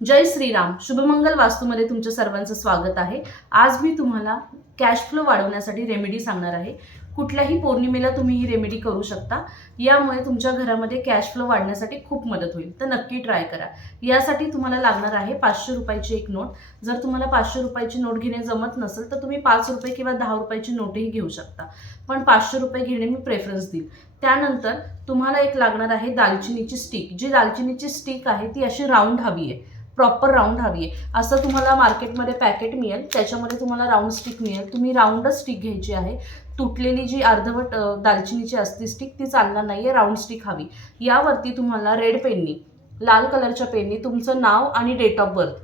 जय श्रीराम. शुभमंगल वास्तूमध्ये तुमच्या सर्वांचं स्वागत आहे. आज मी तुम्हाला कॅश फ्लो वाढवण्यासाठी रेमेडी सांगणार आहे. कुठल्याही पौर्णिमेला तुम्ही ही रेमेडी करू शकता. यामुळे तुमच्या घरामध्ये कॅश फ्लो वाढण्यासाठी खूप मदत होईल. तर नक्की ट्राय करा. यासाठी तुम्हाला लागणार आहे 500 रुपयाची एक नोट. जर तुम्हाला 500 रुपयाची नोट घेणे जमत नसेल तर तुम्ही 5 रुपये किंवा 10 रुपयाची नोटही घेऊ शकता. पण 500 रुपये घेणे मी प्रेफरन्स देईल. त्यानंतर तुम्हाला एक लागणार आहे दालचिनीची स्टिक. जी दालचिनीची स्टिक आहे ती अशी राऊंड हवी आहे, प्रॉपर राऊंड हवी आहे. असं तुम्हाला मार्केटमध्ये पॅकेट मिळेल, त्याच्यामध्ये तुम्हाला राऊंड स्टिक मिळेल. तुम्ही राऊंडच स्टिक घ्यायची आहे. तुटलेली जी अर्धवट दालचिनीची असती स्टिक ती चालणार नाही आहे, राऊंड स्टिक हवी. यावरती तुम्हाला रेड पेननी, लाल कलरच्या पेननी तुमचं नाव आणि डेट ऑफ बर्थ,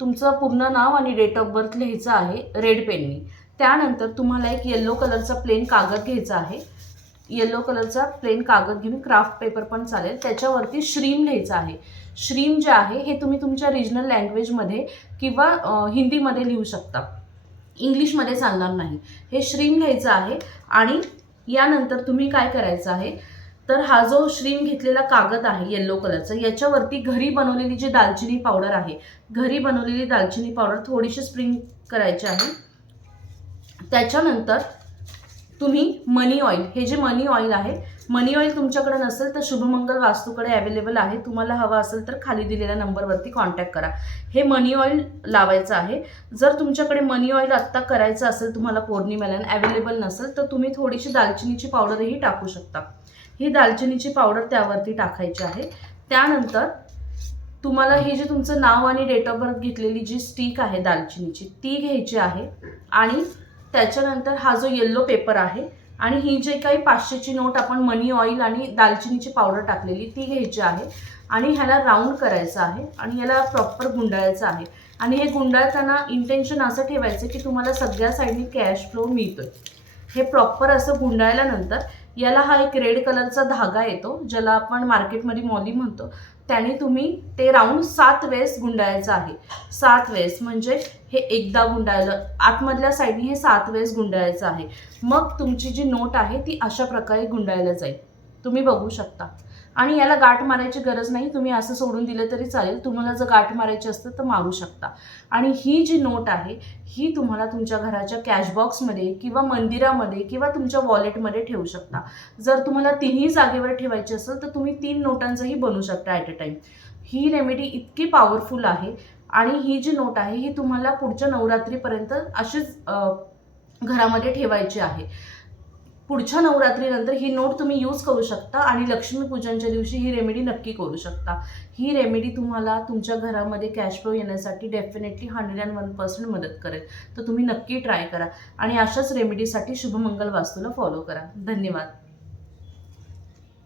तुमचं पूर्ण नाव आणि डेट ऑफ बर्थ लिहायचं आहे रेड पेननी. त्यानंतर तुम्हाला एक येलो कलरचा प्लेन कागद घ्यायचा आहे. येलो कलरचा प्लेन कागद घेऊन, क्राफ्ट पेपर पण चालेल, त्याच्यावरती श्रीम लिहायचं आहे. श्रीम जे आहे हे तुम्ही तुमच्या रिजनल लँग्वेजमध्ये किंवा हिंदीमध्ये लिहू शकता, इंग्लिशमध्ये चालणार नाही. हे श्रीम लिहायचं आहे. आणि यानंतर तुम्ही काय करायचं आहे तर हा जो श्रीम घेतलेला कागद आहे येलो कलरचा, याच्यावरती घरी बनवलेली जी दालचिनी पावडर आहे, घरी बनवलेली दालचिनी पावडर थोडीशी स्प्रिंग करायची आहे. त्याच्यानंतर तुम्ही मनी ऑइल, हे जे मनी ऑइल आहे, मनी ऑइल तुमच्याकडे नसेल तर शुभमंगल वास्तूकडे अवेलेबल आहे. तुम्हाला हवं असेल तर खाली दिलेल्या नंबरवरती कॉन्टॅक्ट करा. हे मनी ऑइल लावायचं आहे. जर तुमच्याकडे मनी ऑइल आत्ता करायचं असेल तुम्हाला पौर्णिमेला अवेलेबल नसेल तर तुम्ही थोडीशी दालचिनीची पावडरही टाकू शकता. ही दालचिनीची पावडर त्यावरती टाकायची आहे. त्यानंतर तुम्हाला हे जे तुमचं नाव आणि डेट ऑफ बर्थ घेतलेली जी स्टिक आहे दालचिनीची ती घ्यायची आहे. आणि त्याच्यानंतर हा जो येल्लो पेपर आहे आणि ही जे काही 500ची नोट आपण मनी ऑइल आणि दालचिनीची पावडर टाकलेली ती घ्यायची आहे. आणि ह्याला राऊंड करायचं आहे आणि ह्याला प्रॉपर गुंडाळायचं आहे. आणि हे गुंडाळताना इंटेन्शन असं ठेवायचं की तुम्हाला सगळ्या साईडनी कॅश फ्लो मिळतोय. हे प्रॉपर असं गुंडाळल्यानंतर याला हा एक रेड कलरचा धागा येतो, ज्याला आपण मार्केटमध्ये मॉली म्हणतो, त्याने तुम्ही ते राऊंड 7 वेळेस गुंडाळायचं आहे. 7 वेळेस म्हणजे हे एकदा गुंडाळलं, आतमधल्या साईडने हे 7 वेळेस गुंडाळायचं आहे. मग तुमची जी नोट आहे ती अशा प्रकारे गुंडाळल्या जाईल, तुम्ही बघू शकता. आणि याला गाठ मारायची गरज नाही, तुम्ही असं सोडून दिलं तरी चालेल. तुम्हाला जर गाठ मारायची असतं तर मारू शकता. आणि ही जी नोट आहे ही तुम्हाला तुमच्या घराच्या कॅश बॉक्समध्ये किंवा मंदिरामध्ये किंवा तुमच्या वॉलेटमध्ये ठेवू शकता. जर तुम्हाला तिन्ही जागेवर ठेवायची असेल तर तुम्ही 3 नोटांचंही बनवू शकता at a time. He remedy इतकी पॉवरफुल आहे. आणि ही जी नोट आहे ही तुम्हाला पुढच्या नवरात्रीपर्यंत अशीच घरामध्ये ठेवायची आहे. पुढच्या नवरात्रीनंतर ही नोट तुम्ही यूज करू शकता आणि लक्ष्मीपूजनच्या दिवशी ही रेमेडी नक्की करू शकता. ही रेमेडी तुम्हाला तुमच्या घरामध्ये कॅश फ्लो येण्यासाठी डेफिनेटली 101% मदत करेल. तर तुम्ही नक्की ट्राय करा आणि अशाच रेमेडीसाठी शुभमंगल वास्तूला फॉलो करा. धन्यवाद.